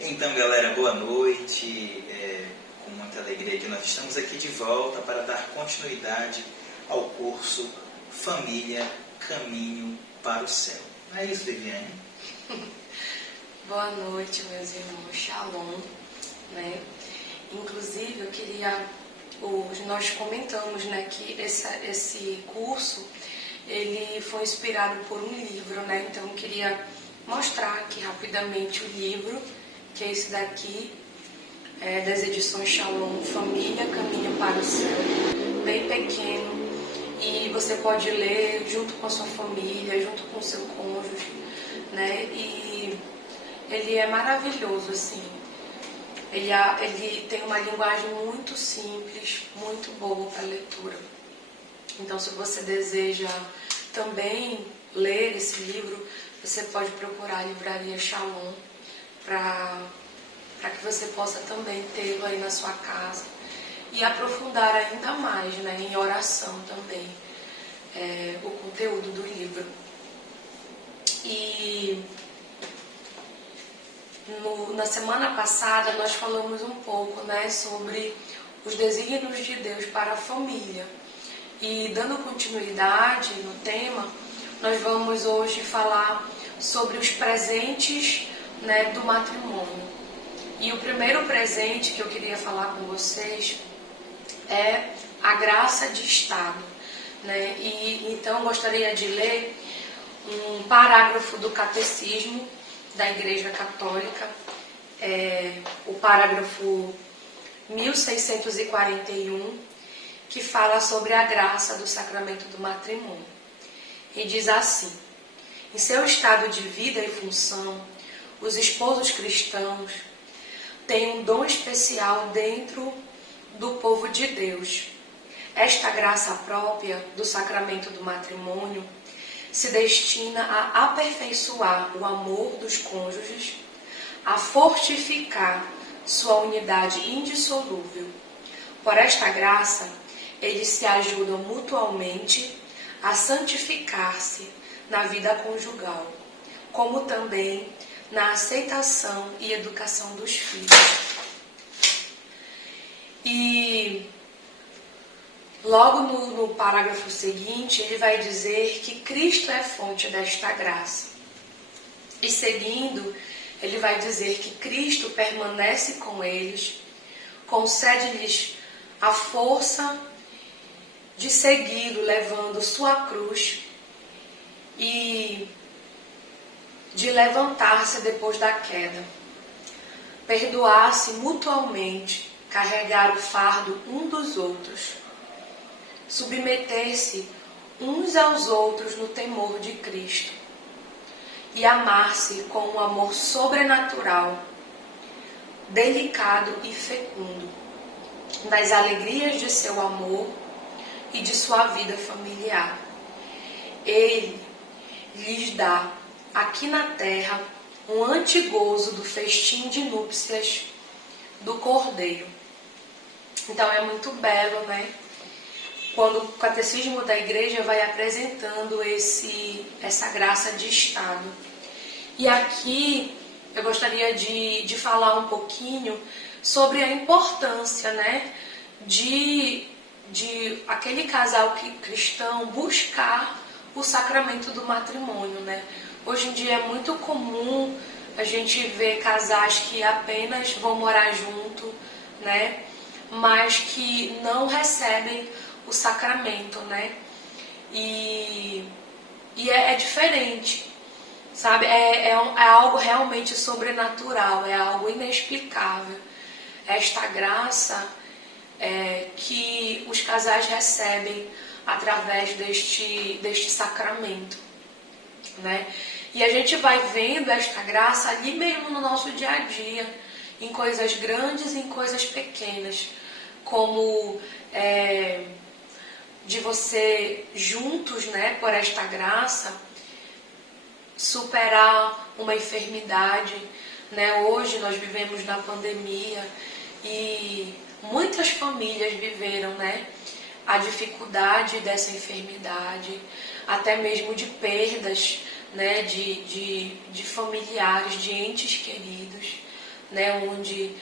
Então, galera, boa noite. Com muita alegria que nós estamos aqui de volta para dar continuidade ao curso Família, Caminho para o Céu. Não é isso, Viviane? Boa noite, meus irmãos. Shalom. Inclusive, eu queria... Nós comentamos que esse curso ele foi inspirado por um livro, então eu queria mostrar aqui rapidamente o livro, que é esse daqui, das edições Shalom, Família, Caminho para o Céu, bem pequeno, e você pode ler junto com a sua família, junto com o seu cônjuge, e ele é maravilhoso, assim. Ele tem uma linguagem muito simples, muito boa para leitura. Então, se você deseja também ler esse livro, você pode procurar a Livraria Shalom para que você possa também tê-lo aí na sua casa e aprofundar ainda mais em oração também o conteúdo do livro. E na semana passada nós falamos um pouco sobre os desígnios de Deus para a família. E dando continuidade no tema, nós vamos hoje falar sobre os presentes do matrimônio. E o primeiro presente que eu queria falar com vocês é a graça de Estado. E então eu gostaria de ler um parágrafo do Catecismo da Igreja Católica, o parágrafo 1641, que fala sobre a graça do sacramento do matrimônio. E diz assim: em seu estado de vida e função, os esposos cristãos têm um dom especial dentro do povo de Deus. Esta graça própria do sacramento do matrimônio se destina a aperfeiçoar o amor dos cônjuges, a fortificar sua unidade indissolúvel. Por esta graça, eles se ajudam mutuamente a santificar-se na vida conjugal, como também na aceitação e educação dos filhos. E logo no parágrafo seguinte, ele vai dizer que Cristo é fonte desta graça. E seguindo, ele vai dizer que Cristo permanece com eles, concede-lhes a força de segui-lo, levando sua cruz e de levantar-se depois da queda, perdoar-se mutuamente, carregar o fardo um dos outros, submeter-se uns aos outros no temor de Cristo e amar-se com um amor sobrenatural, delicado e fecundo, nas alegrias de seu amor e de sua vida familiar. Ele lhes dá aqui na terra um antegozo do festim de núpcias do Cordeiro. Então é muito belo, quando o Catecismo da Igreja vai apresentando essa graça de Estado. E aqui eu gostaria de falar um pouquinho sobre a importância, de aquele casal cristão buscar o sacramento do matrimônio, Hoje em dia é muito comum a gente ver casais que apenas vão morar junto, mas que não recebem o sacramento, E é diferente, sabe? É algo realmente sobrenatural, é algo inexplicável. Esta graça que os casais recebem através deste sacramento, E a gente vai vendo esta graça ali mesmo no nosso dia a dia, em coisas grandes e em coisas pequenas, como de você juntos, por esta graça, superar uma enfermidade, Hoje nós vivemos na pandemia e muitas famílias viveram, a dificuldade dessa enfermidade, até mesmo de perdas, de familiares, de entes queridos, né, onde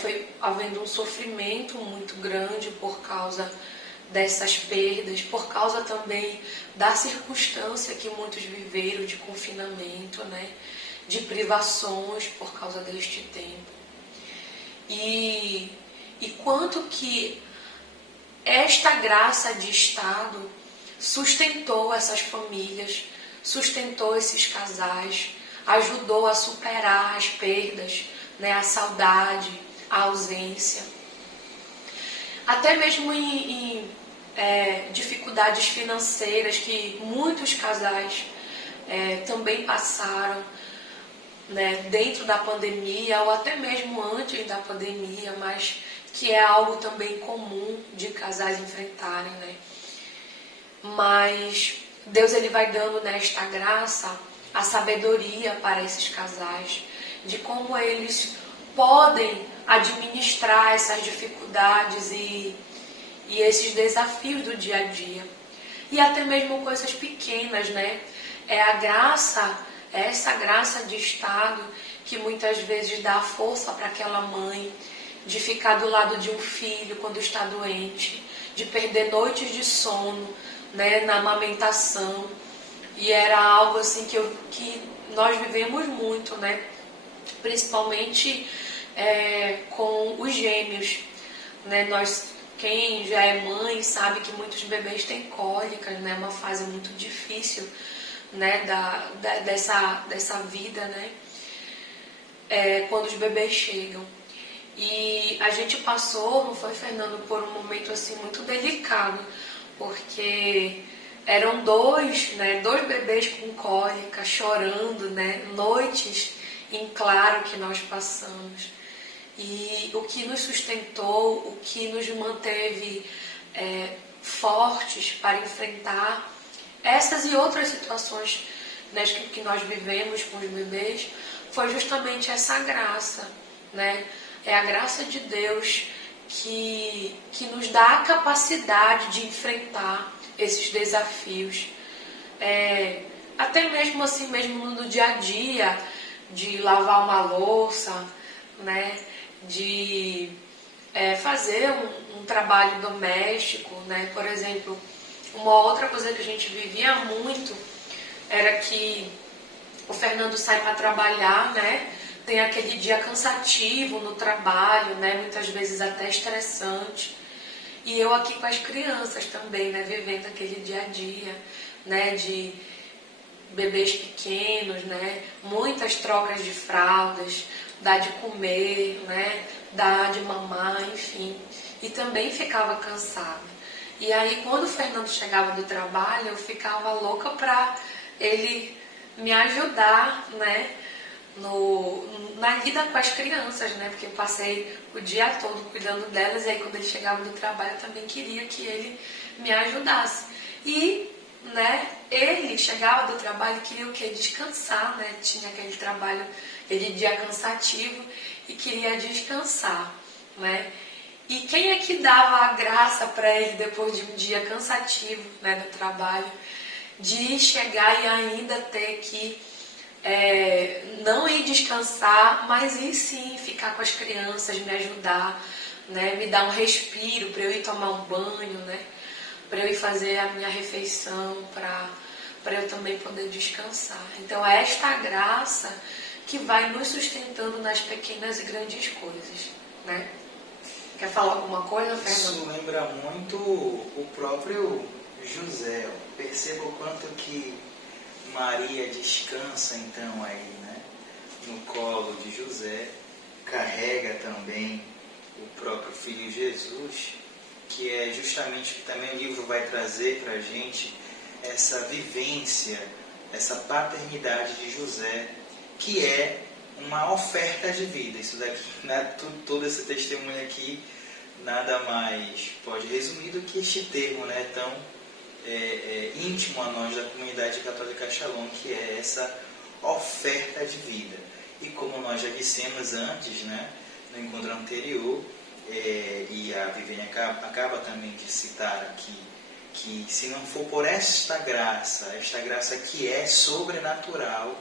foi havendo um sofrimento muito grande por causa dessas perdas, por causa também da circunstância que muitos viveram de confinamento, né, de privações por causa deste tempo. E quanto que esta graça de Estado sustentou essas famílias, sustentou esses casais, ajudou a superar as perdas, né, a saudade, a ausência. Até mesmo em dificuldades financeiras que muitos casais também passaram, né, dentro da pandemia ou até mesmo antes da pandemia, mas que é algo também comum de casais enfrentarem, né? Mas Deus ele vai dando nesta graça a sabedoria para esses casais, de como eles podem administrar essas dificuldades e esses desafios do dia a dia. E até mesmo coisas pequenas, né? É essa graça de Estado que muitas vezes dá força para aquela mãe de ficar do lado de um filho quando está doente, de perder noites de sono, né, na amamentação. E era algo assim que nós vivemos muito, né? Principalmente com os gêmeos, né? Quem já é mãe sabe que muitos bebês têm cólicas, né? Uma fase muito difícil, né? dessa vida, né? Quando os bebês chegam. E a gente passou, não foi, Fernando, por um momento assim muito delicado, porque eram dois bebês com cólica, chorando, né? Noites em claro que nós passamos. E o que nos sustentou, o que nos manteve fortes para enfrentar essas e outras situações, né, que nós vivemos com os bebês, foi justamente essa graça, né? É a graça de Deus que nos dá a capacidade de enfrentar esses desafios. Até mesmo assim, mesmo no dia a dia, de lavar uma louça, né? De fazer um trabalho doméstico, né? Por exemplo, uma outra coisa que a gente vivia muito era que o Fernando sai para trabalhar, né? Tem aquele dia cansativo no trabalho, né? Muitas vezes até estressante. E eu aqui com as crianças também, né? Vivendo aquele dia a dia, né? De bebês pequenos, né? Muitas trocas de fraldas, dar de comer, né? Dar de mamar, enfim. E também ficava cansada. E aí, quando o Fernando chegava do trabalho, eu ficava louca para ele me ajudar, né? Na lida com as crianças, né? Porque eu passei o dia todo cuidando delas, e aí quando ele chegava do trabalho eu também queria que ele me ajudasse. E, né, ele chegava do trabalho e queria o quê? Descansar, né? Tinha aquele trabalho, aquele dia cansativo e queria descansar, né? E quem é que dava a graça para ele depois de um dia cansativo, né, do trabalho, de chegar e ainda ter que não ir descansar, mas ir sim ficar com as crianças, me ajudar, né? Me dar um respiro para eu ir tomar um banho, né? Para eu ir fazer a minha refeição, para eu também poder descansar. Então é esta graça que vai nos sustentando nas pequenas e grandes coisas, né? Quer falar alguma coisa, Fernando? Isso lembra muito o próprio José. Perceba o quanto que Maria descansa então aí, né? No colo de José, carrega também o próprio Filho Jesus, que é justamente o que também o livro vai trazer para a gente, essa vivência, essa paternidade de José, que é uma oferta de vida. Isso daqui, né, todo esse testemunho aqui, nada mais pode resumir do que este termo, né, tão íntimo a nós da comunidade católica Shalom, que é essa oferta de vida. E como nós já dissemos antes, né, no encontro anterior, e a Vivênia acaba também de citar aqui, que se não for por esta graça que é sobrenatural,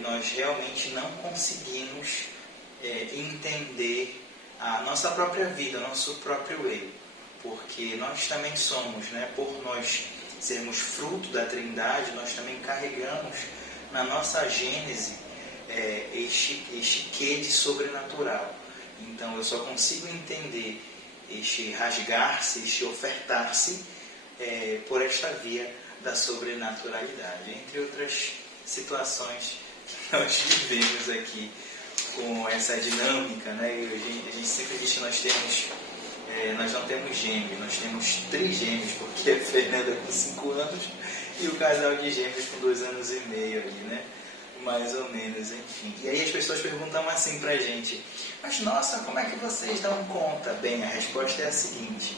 nós realmente não conseguimos entender a nossa própria vida, o nosso próprio eu. Porque nós também somos, né, por nós sermos fruto da Trindade, nós também carregamos na nossa gênese este quê de sobrenatural. Então eu só consigo entender este rasgar-se, este ofertar-se por esta via da sobrenaturalidade, entre outras situações que nós vivemos aqui com essa dinâmica, né? A gente sempre diz que nós não temos gêmeos, nós temos trigêmeos, porque a Fernanda com 5 anos e o casal de gêmeos com 2 anos e meio ali, né? Mais ou menos, enfim. E aí as pessoas perguntam assim pra gente: mas nossa, como é que vocês dão conta? Bem, a resposta é a seguinte: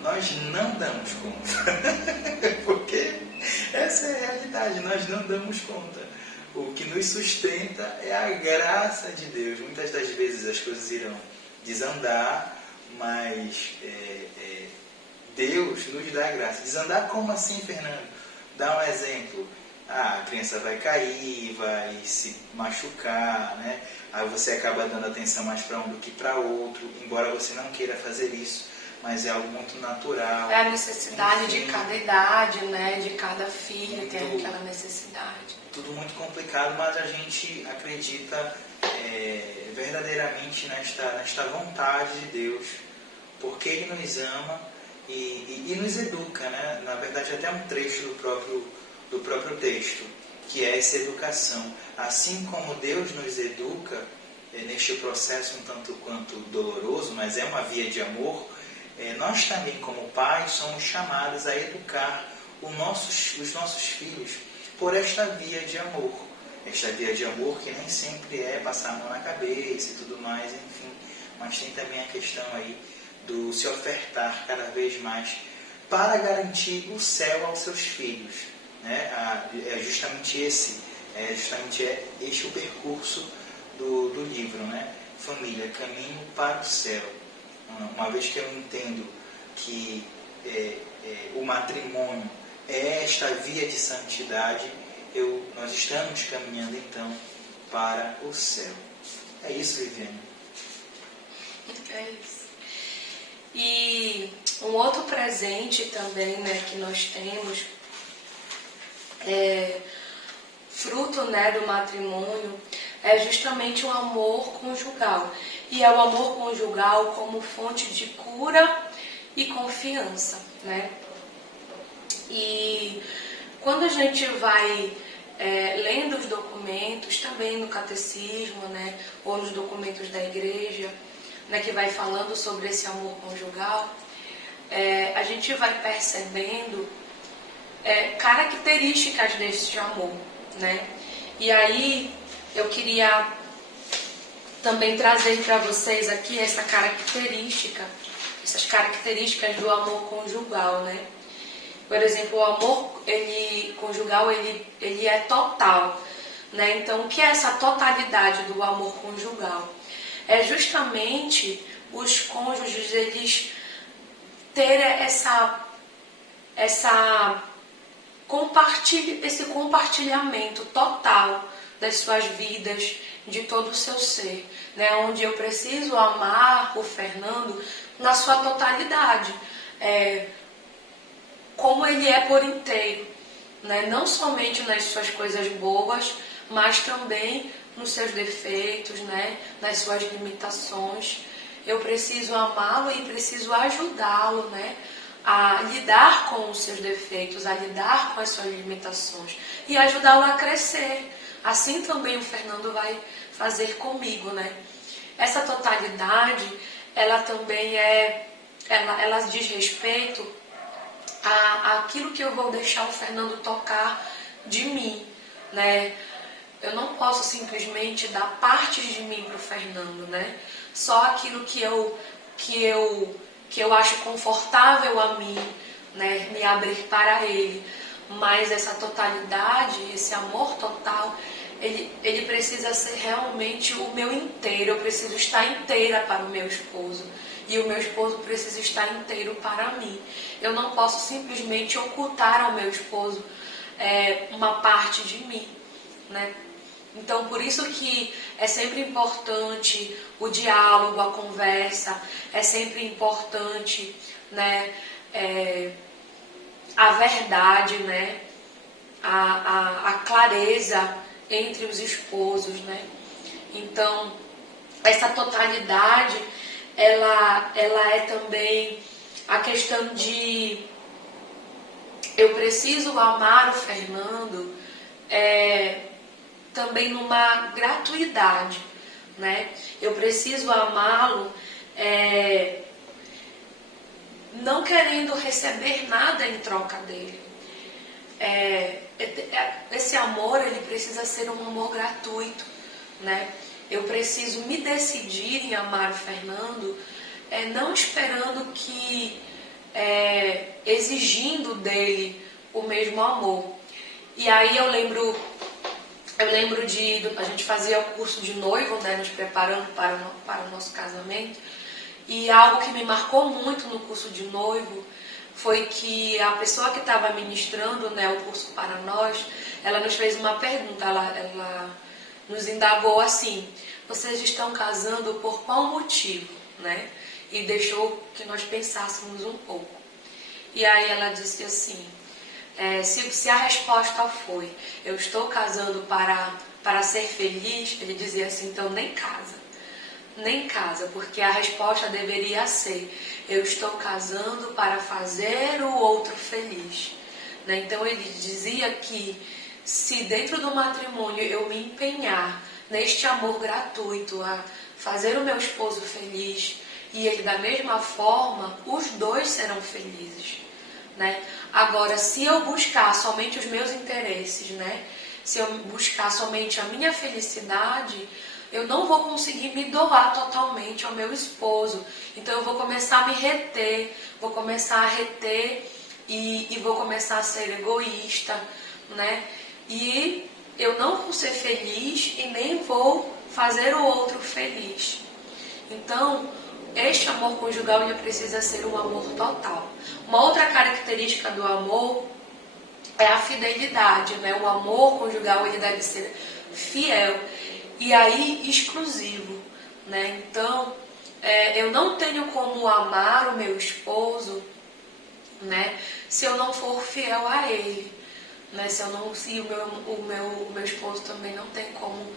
nós não damos conta. Porque essa é a realidade, nós não damos conta. O que nos sustenta é a graça de Deus. Muitas das vezes as coisas irão desandar, mas Deus nos dá graça. Desandar como assim, Fernando? Dá um exemplo. A criança vai cair, vai se machucar, né? Aí você acaba dando atenção mais para um do que para outro, embora você não queira fazer isso, mas é algo muito natural. É a necessidade de cada idade, né? De cada filho tem aquela necessidade. Tudo muito complicado, mas a gente acredita verdadeiramente nesta vontade de Deus, porque Ele nos ama e nos educa, né? Na verdade, até um trecho do próprio texto, que é essa educação. Assim como Deus nos educa neste processo um tanto quanto doloroso, mas é uma via de amor, nós também, como pais, somos chamados a educar os nossos filhos por esta via de amor. Esta via de amor que nem sempre é passar a mão na cabeça e tudo mais, enfim. Mas tem também a questão aí do se ofertar cada vez mais para garantir o céu aos seus filhos. Né? É justamente este o percurso do livro, né? Família, caminho para o céu. Uma vez que eu entendo que o matrimônio é esta via de santidade, nós estamos caminhando então para o céu. É isso, Viviane? É isso. E um outro presente também, né, que nós temos, fruto, né, do matrimônio, é justamente o amor conjugal. E é o amor conjugal como fonte de cura e confiança, né? E quando a gente vai lendo os documentos, também no catecismo, né, ou nos documentos da igreja, né, que vai falando sobre esse amor conjugal, a gente vai percebendo características desse amor, né? E aí eu queria também trazer para vocês aqui essas características do amor conjugal, né? Por exemplo, o amor conjugal ele é total, né? Então, o que é essa totalidade do amor conjugal? É justamente os cônjuges eles terem esse compartilhamento total das suas vidas, de todo o seu ser, né? Onde eu preciso amar o Fernando na sua totalidade, como ele é por inteiro, né? Não somente nas suas coisas boas, mas também nos seus defeitos, né? Nas suas limitações. Eu preciso amá-lo e preciso ajudá-lo, né? A lidar com os seus defeitos, a lidar com as suas limitações e ajudá-lo a crescer. Assim também o Fernando vai fazer comigo, né? Essa totalidade, ela também ela diz respeito àquilo que eu vou deixar o Fernando tocar de mim, né? Eu não posso simplesmente dar partes de mim para o Fernando, né? Só aquilo que eu acho confortável a mim, né? Me abrir para ele. Mas essa totalidade, esse amor total, ele precisa ser realmente o meu inteiro. Eu preciso estar inteira para o meu esposo. E o meu esposo precisa estar inteiro para mim. Eu não posso simplesmente ocultar ao meu esposo uma parte de mim, né? Então, por isso que é sempre importante o diálogo, a conversa, é sempre importante, né, a verdade, né, a clareza entre os esposos, né. Então, essa totalidade, ela é também a questão de eu preciso amar o Fernando também numa gratuidade, né? Eu preciso amá-lo não querendo receber nada em troca dele. Esse amor, ele precisa ser um amor gratuito, né? Eu preciso me decidir em amar o Fernando, não esperando que, exigindo dele o mesmo amor. E aí eu lembro a gente fazia o curso de noivo, né, nos preparando para o nosso casamento, e algo que me marcou muito no curso de noivo foi que a pessoa que estava ministrando, né, o curso para nós, ela nos fez uma pergunta, ela nos indagou assim: vocês estão casando por qual motivo, né? E deixou que nós pensássemos um pouco. E aí ela disse assim: se a resposta foi, eu estou casando para ser feliz, ele dizia assim, então nem casa. Nem casa, porque a resposta deveria ser, eu estou casando para fazer o outro feliz. Né? Então ele dizia que se dentro do matrimônio eu me empenhar neste amor gratuito, a fazer o meu esposo feliz, e ele da mesma forma, os dois serão felizes. Né? Agora, se eu buscar somente os meus interesses, né? Se eu buscar somente a minha felicidade, eu não vou conseguir me doar totalmente ao meu esposo. Então eu vou começar a me reter, e vou começar a ser egoísta, né? E eu não vou ser feliz e nem vou fazer o outro feliz. Então, este amor conjugal, ele precisa ser um amor total. Uma outra característica do amor é a fidelidade, né? O amor conjugal, ele deve ser fiel e aí exclusivo, né? Então, eu não tenho como amar o meu esposo, né? Se eu não for fiel a ele, né? Se o meu esposo também não tem como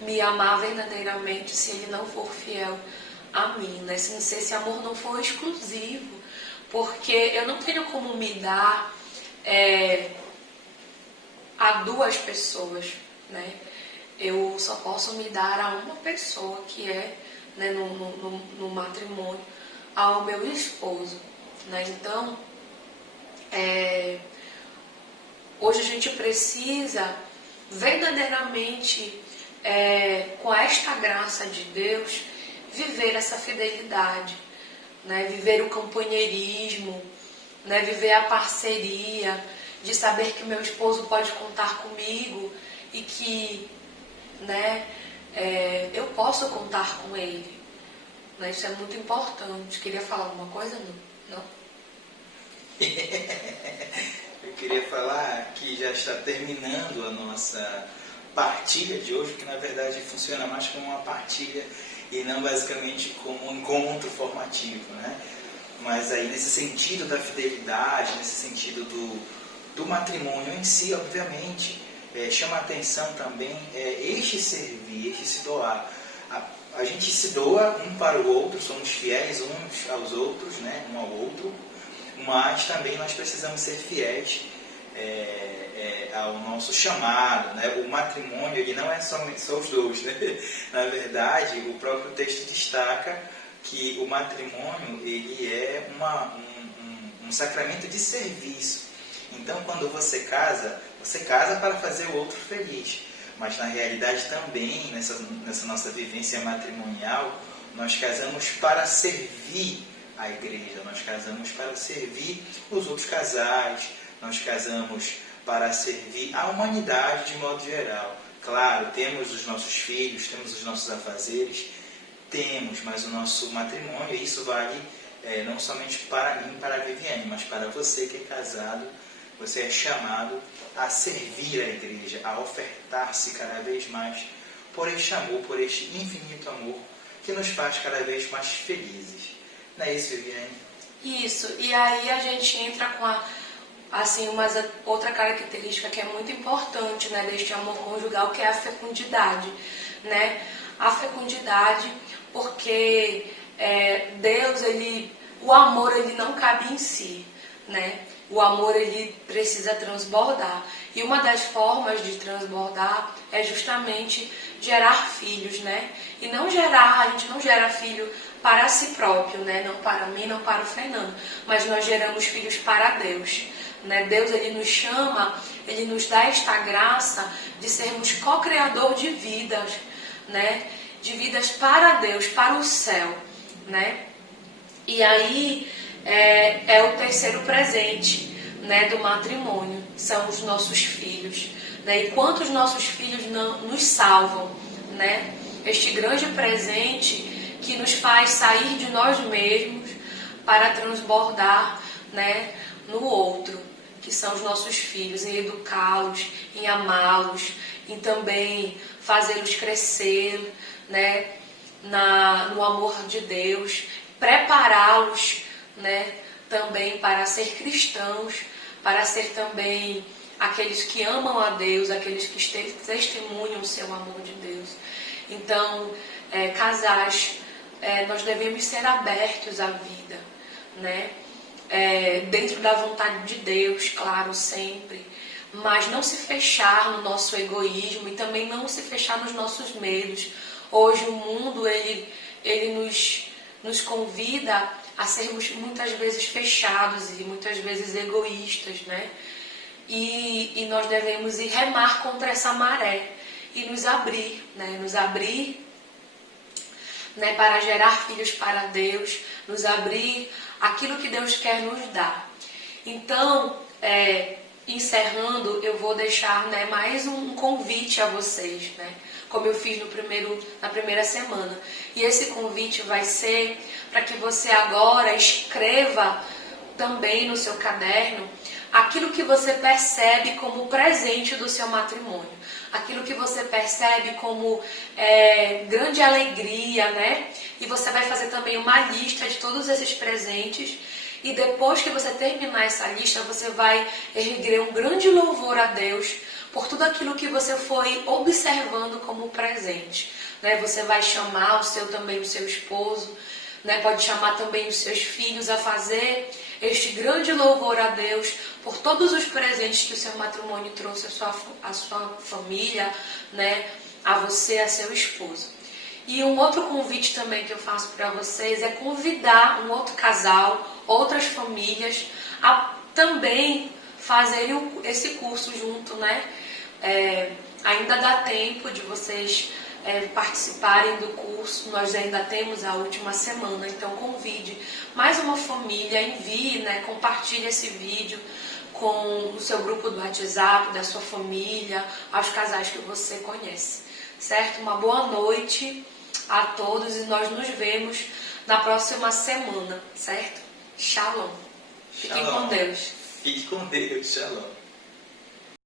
me amar verdadeiramente se ele não for fiel a mim, né? Se esse amor não for exclusivo, porque eu não tenho como me dar a duas pessoas, né? Eu só posso me dar a uma pessoa, que é, né, no matrimônio, ao meu esposo, né? Então, hoje a gente precisa verdadeiramente, com esta graça de Deus, viver essa fidelidade, né? Viver o companheirismo, né? Viver a parceria, de saber que meu esposo pode contar comigo e que, né, eu posso contar com ele. Né? Isso é muito importante. Queria falar alguma coisa? Não? Eu queria falar que já está terminando a nossa partilha de hoje, que na verdade funciona mais como uma partilha e não basicamente como um encontro formativo, né? Mas aí nesse sentido da fidelidade, nesse sentido do matrimônio em si, obviamente, chama a atenção também este servir, este se doar. A gente se doa um para o outro, somos fiéis uns aos outros, né? Um ao outro, mas também nós precisamos ser fiéis ao nosso chamado, né? O matrimônio, ele não é somente só os dois, né? Na verdade, o próprio texto destaca que o matrimônio, ele é um sacramento de serviço. Então, quando você casa para fazer o outro feliz. Mas, na realidade, também, nessa nossa vivência matrimonial, nós casamos para servir a igreja, nós casamos para servir os outros casais, nós casamos para servir a humanidade de modo geral. Claro, temos os nossos filhos, temos os nossos afazeres, mas o nosso matrimônio, isso vale não somente para mim, para a Viviane, mas para você que é casado Você é chamado a servir a igreja, a ofertar-se cada vez mais por este amor, por este infinito amor que nos faz cada vez mais felizes. Não é isso, Viviane? Isso, e aí a gente entra com outra característica que é muito importante, né, deste amor conjugal, que é a fecundidade, né? A fecundidade, porque Deus, o amor, ele não cabe em si, né? O amor, ele precisa transbordar. E uma das formas de transbordar é justamente gerar filhos, né? E a gente não gera filho para si próprio, né? Não para mim, não para o Fernando, mas nós geramos filhos para Deus, né? Deus, ele nos chama, ele nos dá esta graça de sermos co-criador de vidas, né? De vidas para Deus, para o céu, né? E aí é o terceiro presente, né, do matrimônio, são os nossos filhos, né? E quantos nossos filhos não nos salvam, né? Este grande presente que nos faz sair de nós mesmos para transbordar, né, no outro, que são os nossos filhos, em educá-los, em amá-los, em também fazê-los crescer, né, no amor de Deus, prepará-los, né, também para ser cristãos, para ser também aqueles que amam a Deus, aqueles que testemunham o seu amor de Deus. Então, casais, nós devemos ser abertos à vida, né? Dentro da vontade de Deus, claro, sempre, mas não se fechar no nosso egoísmo e também não se fechar nos nossos medos. Hoje o mundo, ele nos convida a sermos muitas vezes fechados e muitas vezes egoístas, né? E nós devemos ir remar contra essa maré e nos abrir, né? Nos abrir, né, para gerar filhos para Deus, nos abrir aquilo que Deus quer nos dar. Então, encerrando, eu vou deixar, né, mais um convite a vocês, né? Como eu fiz na primeira semana. E esse convite vai ser para que você agora escreva também no seu caderno aquilo que você percebe como presente do seu matrimônio. Aquilo que você percebe como grande alegria, né? E você vai fazer também uma lista de todos esses presentes. E depois que você terminar essa lista, você vai erguer um grande louvor a Deus por tudo aquilo que você foi observando como presente, né? Você vai chamar o seu esposo, né? Pode chamar também os seus filhos a fazer este grande louvor a Deus por todos os presentes que o seu matrimônio trouxe à sua família, né? A você, a seu esposo. E um outro convite também que eu faço para vocês é convidar um outro casal, outras famílias, a também fazerem esse curso junto, né? Ainda dá tempo de vocês participarem do curso, nós ainda temos a última semana, então convide mais uma família, envie, né? Compartilhe esse vídeo com o seu grupo do WhatsApp, da sua família, aos casais que você conhece, certo? Uma boa noite a todos e nós nos vemos na próxima semana, certo? Shalom. Fiquem com Deus. Fique com Deus. Shalom.